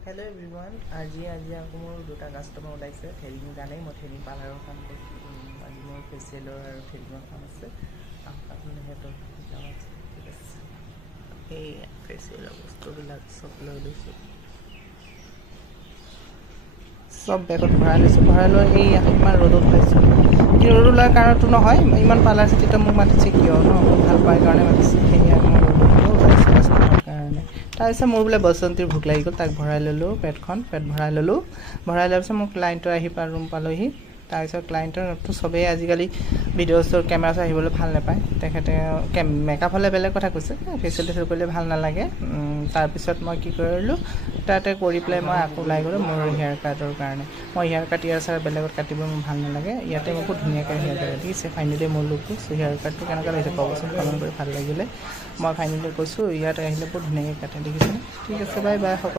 Hello everyone. আজি আকৌ মোৰ দুটা কাস্টমাৰ ওলাইছে থ্ৰেডিং কাৰণে মই থ্ৰেডিং পাৰ্লাৰৰ কাম কৰিছোঁ আজি মোৰ ফেচিয়েলৰ আৰু থ্ৰেডিঙৰ কাম আছে আপোনালোকে সিহঁতৰ ঠিক আছে এই ফেচিয়েলৰ বস্তুবিলাক চব লৈ লৈছোঁ চব বেগত ভৰাই লৈছোঁ ভৰাই লৈ এই ইমান ৰ'দত ওলাইছোঁ কিন্তু ৰ'দ ওলোৱাৰ কাৰণটো নহয় ইমান পাৰ্লাৰ চিটিতে মোক মাতিছে কিয় ন মোক ভাল পায় কাৰণে মাতিছে সেয়া মই ৰ'দত ওলাইছোঁ কাষ্টমাৰৰ কাৰণে তাৰপিছত মোৰ বোলে বসন্তীৰ ভোক লাগি গ'ল তাক ভৰাই ল'লোঁ পেট ভৰাই ল'লোঁ ভৰাই লোৱাৰ পিছত মোক ক্লাইণ্টৰ আহি ৰুম পালোহি তাৰপিছত ক্লাইণ্টৰটো চবেই আজিকালি ভিডিঅ'ছৰ কেমেৰা চাই আহিবলৈ ভাল নাপায় তেখেতে মেকআপ হ'লে বেলেগ কথা কৈছে ফেচিয়েল কৰিলে ভাল নালাগে তাৰপিছত মই কি কৰিলোঁ তাতে কৰি পেলাই মই আকৌ ওলাই গ'লোঁ মোৰ হেয়াৰ কাটৰ কাৰণে মই হেয়াৰ কাট ইয়াৰ চাৰ বেলেগত কাটিব মোৰ ভাল নালাগে ইয়াতে মই বহুত ধুনীয়াকৈ হেয়াৰ কাট দিছে ফাইনেলি মোৰ লুকটো হেয়াৰ কাটটো কেনেকুৱা লাগিছে ক'বচোন কমেণ্ট কৰি ভাল লাগিলে মই ফাইনেলি কৈছোঁ ইয়াতে আহিলে বহুত ধুনীয়াকৈ কাটে দেখিছেনে ঠিক আছে বাই বাই